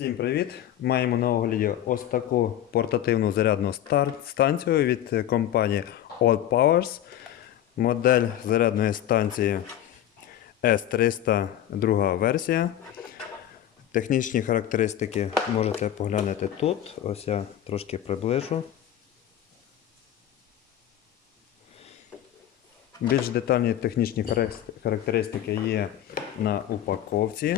Всім привіт! Маємо на огляді ось таку портативну зарядну станцію від компанії Old Powers. Модель зарядної станції S300 друга версія. Технічні характеристики можете поглянути тут. Ось я трошки приближу. Більш детальні технічні характеристики є на упаковці.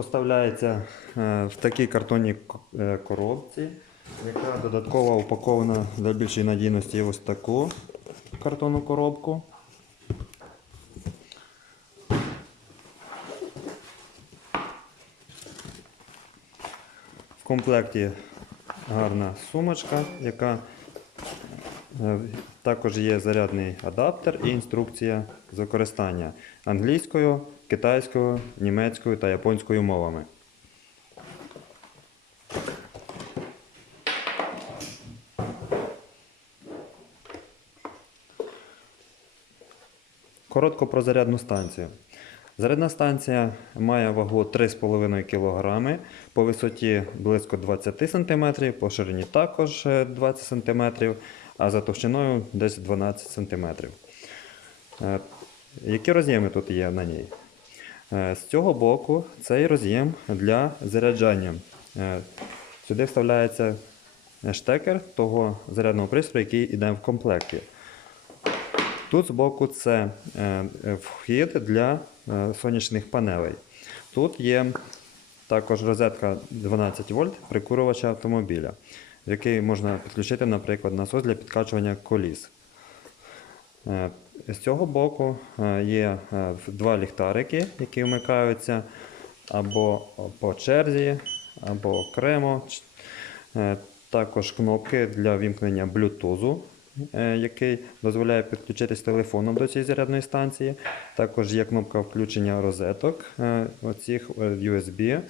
Поставляється е, в такій картонній е, коробці, яка додатково упакована для більшої надійності в ось таку картонну коробку. В комплекті гарна сумочка, яка е, також є зарядний адаптер і інструкція з використання англійською, китайською, німецькою та японською мовами. Коротко про зарядну станцію. Зарядна станція має вагу 3,5 кг, по висоті близько 20 см, по ширині також е, 20 см, а за товщиною десь 12 см. Е, Які роз'єми тут є на ній? Е, З цього боку цей роз'єм для заряджання. Е, Сюди вставляється штекер того зарядного пристрою, який йде в комплекті. Тут збоку це е, е, вхід для е, сонячних панелей. Тут є також розетка 12 вольт прикурювача автомобіля, який можна підключити, наприклад, насос для підкачування коліс. З цього боку е, є е, два ліхтарики, які вмикаються або по черзі, або окремо. Е, Також кнопки для вімкнення е, який дозволяє підключитись телефоном до цієї зарядної станції. Також є кнопка включення розеток оцих USB.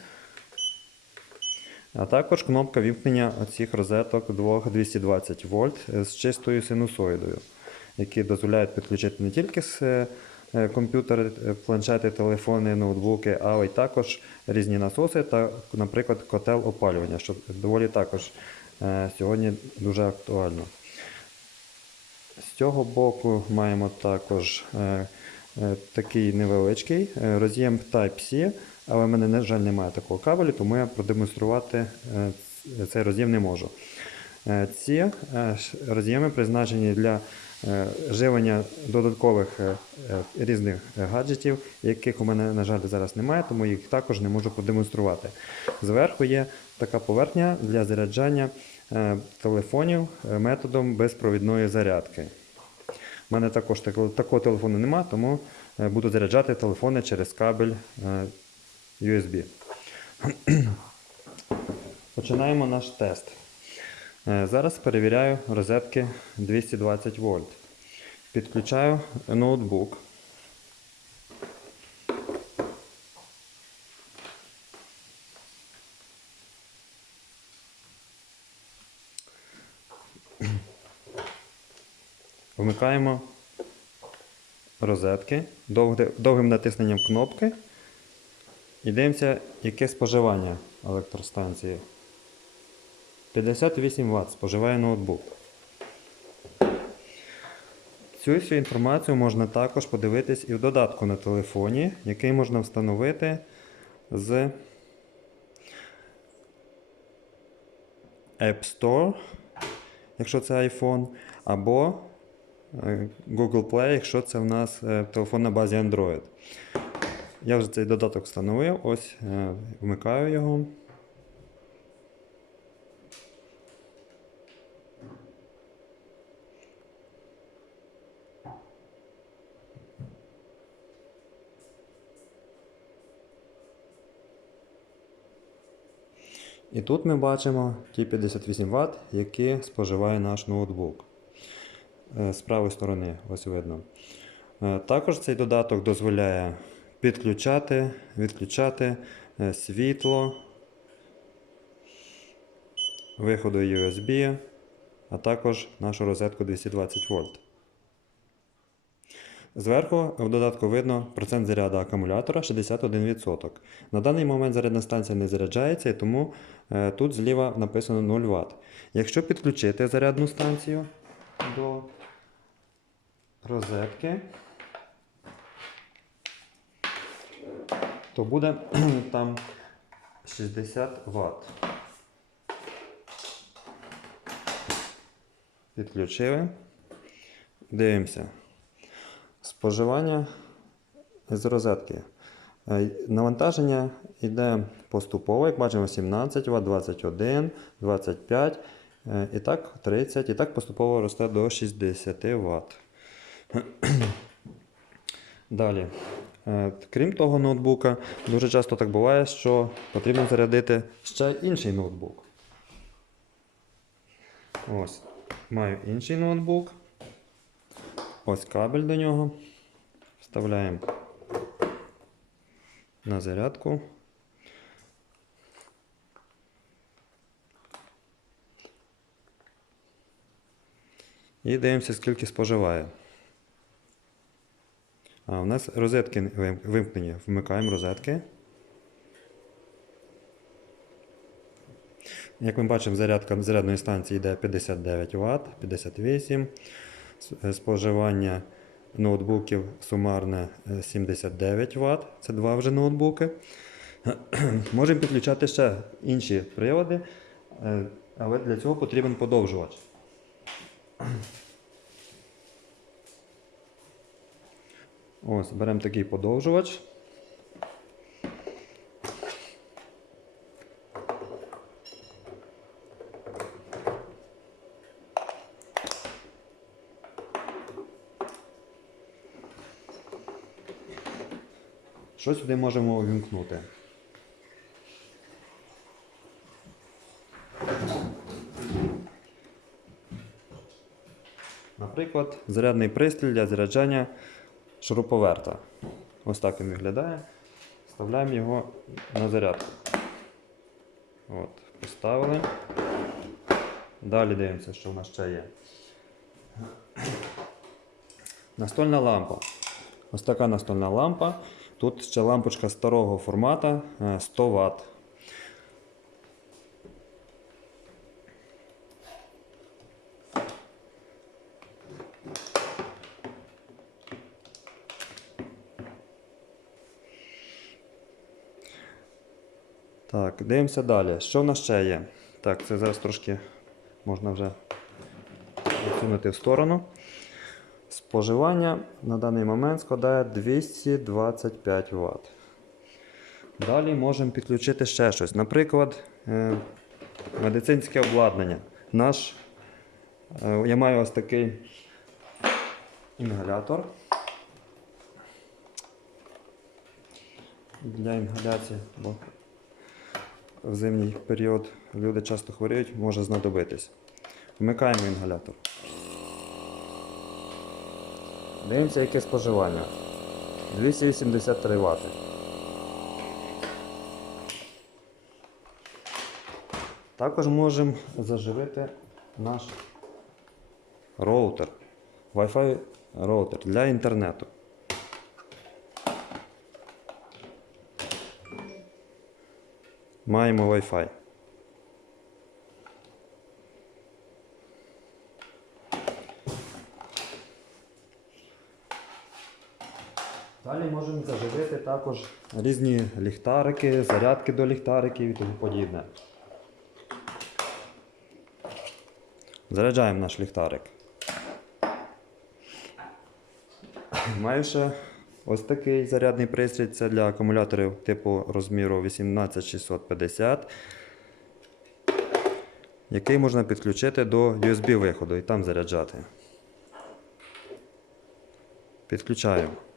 А також кнопка вімкнення оцих розеток двох 220 вольт з чистою синусоїдою, які дозволяють підключити не тільки е, комп'ютери, е, планшети, телефони, ноутбуки, але й також різні насоси та, наприклад, котел опалювання, що доволі також е, сьогодні дуже актуально. З цього боку маємо також такий невеличкий роз'єм Type-C, але в мене, на жаль, немає такого кабелю, тому я продемонструвати цей роз'єм не можу. Ці роз'єми призначені для е, живлення додаткових е, е, різних е, гаджетів, яких у мене, на жаль, зараз немає, тому їх також не можу продемонструвати. Зверху є така поверхня для заряджання е, телефонів е, методом безпровідної зарядки. У мене також такого, телефону немає, тому е, буду заряджати телефони через кабель е, USB. Починаємо наш тест. Е, Зараз перевіряю розетки 220 вольт. Підключаю ноутбук. Вмикаємо розетки довгим натисненням кнопки і дивимося, яке споживання електростанції. 58 Вт споживає ноутбук. Цю всю інформацію можна також подивитись і в додатку на телефоні, який можна встановити з App Store, якщо це iPhone, або е, Google Play, якщо це в нас е, телефон на базі Android. Я вже цей додаток встановив, ось е, вмикаю його. І тут ми бачимо ті 58 Вт, які споживає наш ноутбук. Е, З правої сторони, ось видно. Е, Також цей додаток дозволяє підключати, відключати е, світло, виходу USB, а також нашу розетку 220 вольт. Зверху в додатку видно процент заряду акумулятора 61%. На даний момент зарядна станція не заряджається, і тому е, тут зліва написано 0 Вт. Якщо підключити зарядну станцію до розетки, то буде там 60 Вт. Підключили. Дивимося. Споживання з розетки. Е, Навантаження йде поступово, як бачимо, 17 Вт, 21, 25, е, і так 30, і так поступово росте до 60 Вт. Далі. Е, Крім того ноутбука, дуже часто так буває, що потрібно зарядити ще інший ноутбук. Ось. Маю інший ноутбук. Ось кабель до нього. Вставляємо на зарядку. І дивимося, скільки споживає. А, у нас розетки вимкнені. Вмикаємо розетки. Як ми бачимо, зарядка зарядної станції йде 59 Вт, 58 е, Споживання ноутбуків сумарне е, 79 Вт. Це два вже ноутбуки. Можемо підключати ще інші прилади, е, але для цього потрібен подовжувач. Ось, беремо такий подовжувач. Що сюди можемо увімкнути? Наприклад, зарядний пристрій для заряджання шуруповерта. Ось так він виглядає. Вставляємо його на зарядку. От, поставили. Далі дивимося, що в нас ще є. Настольна лампа. Ось така настольна лампа. Тут ще лампочка старого формату е, 100 Вт. Так, дивимося далі. Що в нас ще є? Так, це зараз трошки можна вже відсунути в сторону. Споживання на даний момент складає 225 Вт. Далі можемо підключити ще щось. Наприклад, е, медицинське обладнання. Наш, е, я маю ось такий інгалятор. Для інгаляції, бо в зимній період люди часто хворіють, може знадобитись. Вмикаємо інгалятор. Дивимося, яке споживання. 283 Вт. Також можемо заживити наш роутер. Wi-Fi роутер для інтернету. Маємо Wi-Fi. Далі можемо заживити також різні ліхтарики, зарядки до ліхтариків і тому подібне. Заряджаємо наш ліхтарик. Маю ще ось такий зарядний пристрій. Це для акумуляторів типу розміру 18650, який можна підключити до USB виходу і там заряджати. Підключаємо.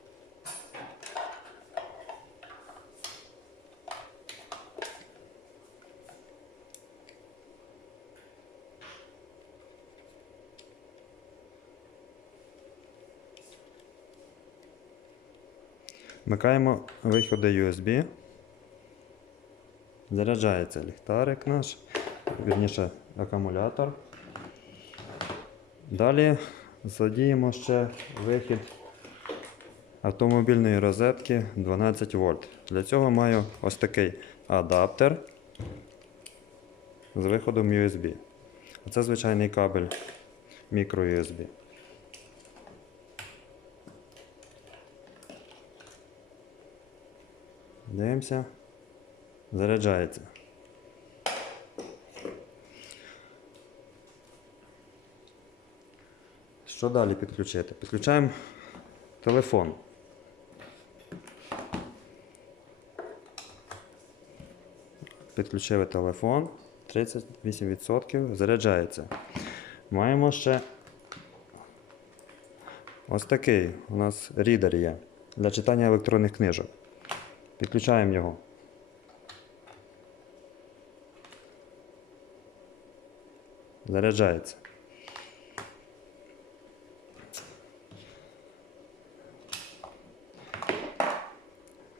Вмикаємо виходи USB. Заряджається ліхтарик наш, вірніше акумулятор. Далі задіємо ще вихід автомобільної розетки 12 вольт. Для цього маю ось такий адаптер з виходом USB. Це звичайний кабель microUSB. Дивимося. Заряджається. Що далі підключити? Підключаємо телефон. Підключили телефон. 38% заряджається. Маємо ще ось такий у нас рідер є для читання електронних книжок. Підключаємо його. Заряджається.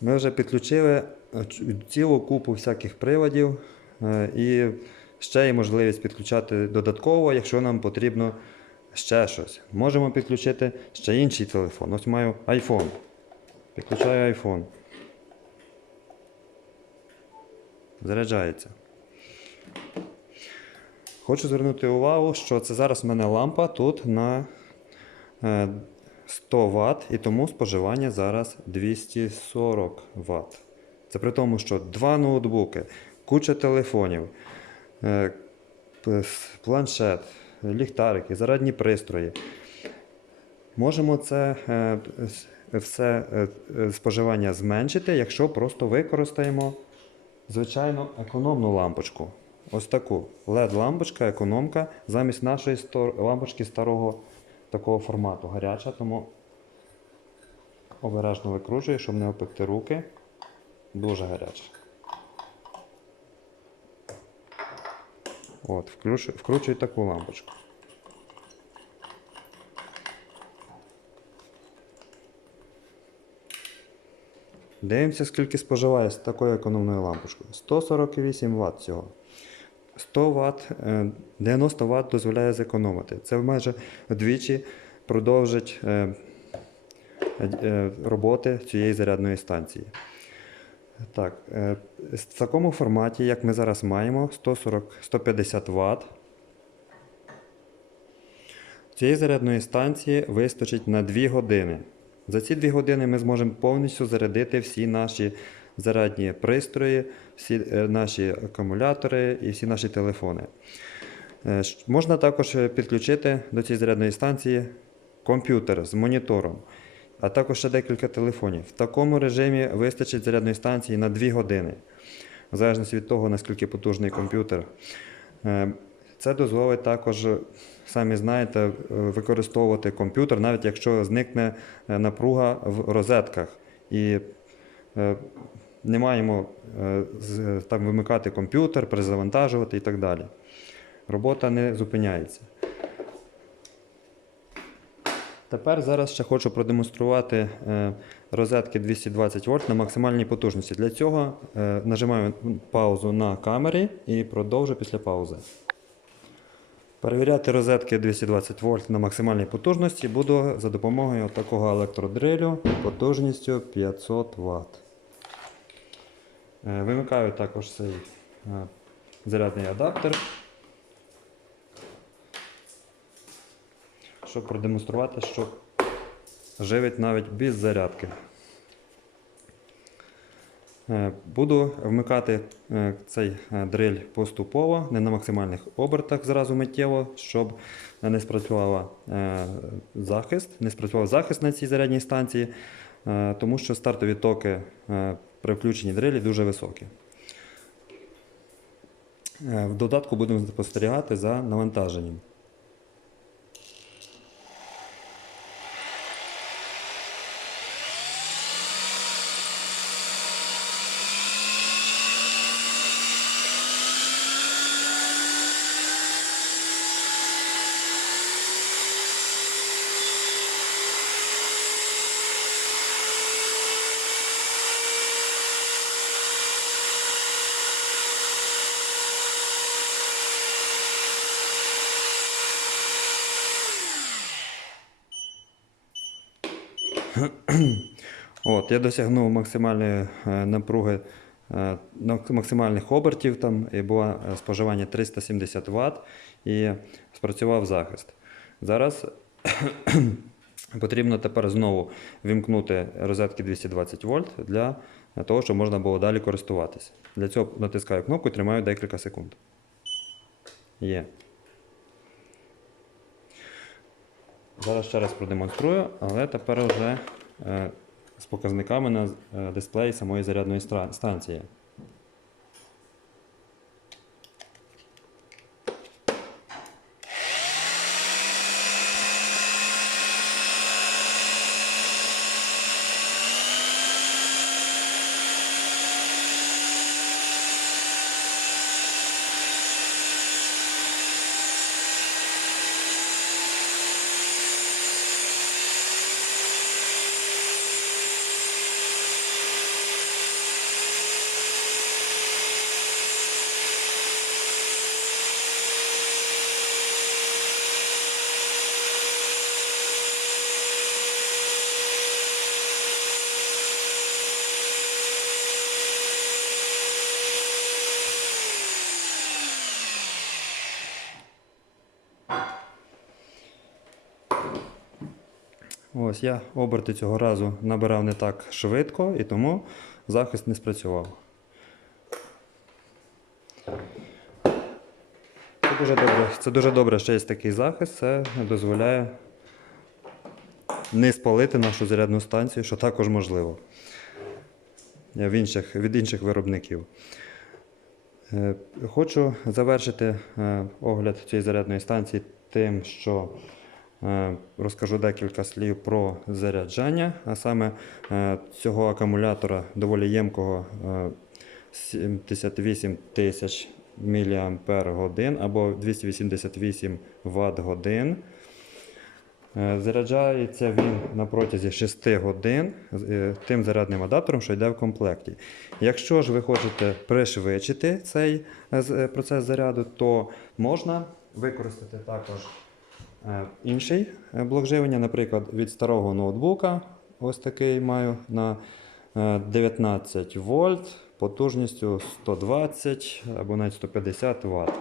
Ми вже підключили е, цілу купу всяких приладів е, і ще є можливість підключати додатково, якщо нам потрібно ще щось. Можемо підключити ще інший телефон. Ось маю iPhone. Підключаю iPhone. Заряджається. Хочу звернути увагу, що це зараз в мене лампа тут на е, 100 Вт, і тому споживання зараз 240 Вт. Це при тому, що два ноутбуки, куча телефонів, е, планшет, ліхтарики, зарядні пристрої. Можемо це е, все е, е, споживання зменшити, якщо просто використаємо звичайно економну лампочку. Ось таку LED-лампочка, економка, замість нашої лампочки старого такого формату гаряча, тому обережно викручую, щоб не опекти руки. Дуже гаряча. От, вкручую таку лампочку. Дивимося, скільки споживає з такою економною лампочкою. 148 Вт всього. 100 Вт, е, 90 Вт дозволяє зекономити. Це майже вдвічі продовжить е, е, роботи цієї зарядної станції. Так, е, в такому форматі, як ми зараз маємо, 140-150 Вт. Цієї зарядної станції вистачить на 2 години. За ці 2 години ми зможемо повністю зарядити всі наші зарядні пристрої, всі е, наші акумулятори і всі наші телефони. Е, Можна також е, підключити до цієї зарядної станції комп'ютер з монітором, а також ще декілька телефонів. В такому режимі вистачить зарядної станції на 2 години, в залежності від того, наскільки потужний комп'ютер. Це дозволить також, е, самі знаєте, е, використовувати комп'ютер, навіть якщо зникне е, напруга в розетках. І не маємо там вимикати комп'ютер, перезавантажувати і так далі. Робота не зупиняється. Тепер зараз ще хочу продемонструвати розетки 220 вольт на максимальній потужності. Для цього нажимаю паузу на камері і продовжу після паузи. Перевіряти розетки 220 вольт на максимальній потужності буду за допомогою такого електродрилю потужністю 500 Вт. Е, Вимикаю також цей е, зарядний адаптер, щоб продемонструвати, що живить навіть без зарядки. Е, Буду вмикати е, цей е, дриль поступово, не на максимальних обертах зразу миттєво, щоб не спрацювала е, захист, не спрацював захист на цій зарядній станції, тому що стартові токи при включенні дрилі дуже високі. В додатку будемо спостерігати за навантаженням. От, я досягнув максимальної е, напруги, е, максимальних обертів там і було е, споживання 370 Вт і спрацював захист. Зараз потрібно тепер знову вімкнути розетки 220 вольт для того, щоб можна було далі користуватися. Для цього натискаю кнопку і тримаю декілька секунд. Є. Зараз ще раз продемонструю, але тепер вже е, з показниками на е, дисплеї самої зарядної станції. Ось я оберти цього разу набирав не так швидко і тому захист не спрацював. Це дуже добре, це дуже добре, що є такий захист. Це дозволяє не спалити нашу зарядну станцію, що також можливо в інших, від інших виробників. Е, Хочу завершити е, огляд цієї зарядної станції тим, що розкажу декілька слів про заряджання, а саме е, цього акумулятора доволі ємкого е, 78 тисяч мАч або 288 Вт годин. Е, Заряджається він на протязі 6 годин е, тим зарядним адаптером, що йде в комплекті. Якщо ж ви хочете пришвидшити цей е, е, процес заряду, то можна використати також е, інший е, блок живлення, наприклад, від старого ноутбука. Ось такий маю на е, 19 вольт потужністю 120 або навіть 150 Вт.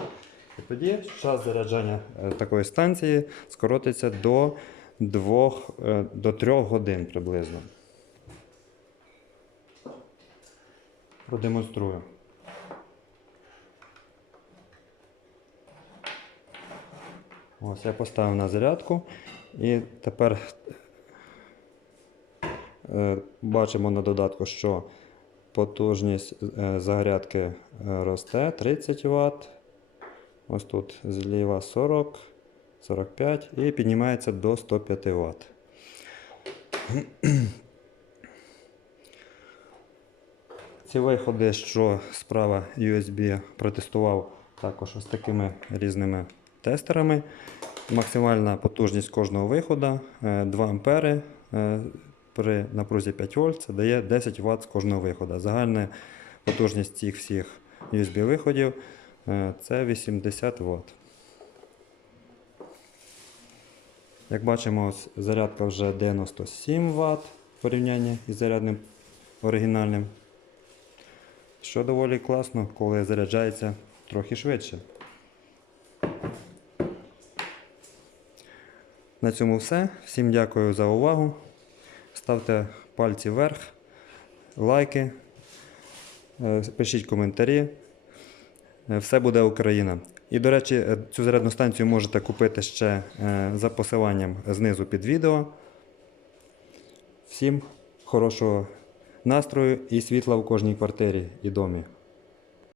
І тоді час заряджання е, такої станції скоротиться до 2, е, до 3 годин приблизно. Продемонструю. Ось я поставив на зарядку і тепер е, бачимо на додатку, що потужність е, зарядки е, росте 30 Вт. Ось тут зліва 40, 45 і піднімається до 105 Вт. Ці виходи, що справа USB протестував також ось такими різними тестерами. Максимальна потужність кожного виходу е, 2 ампери е, при напрузі 5 вольт це дає 10 Вт з кожного виходу. Загальна потужність цих всіх USB виходів е, це 80 Вт. Як бачимо, зарядка вже 97 Вт в порівнянні із зарядним оригінальним. Що доволі класно, коли заряджається трохи швидше. На цьому все. Всім дякую за увагу. Ставте пальці вверх, лайки, е, пишіть коментарі. Е, Все буде Україна. І, до речі, е, цю зарядну станцію можете купити ще за посиланням знизу під відео. Всім хорошого настрою і світла в кожній квартирі і домі.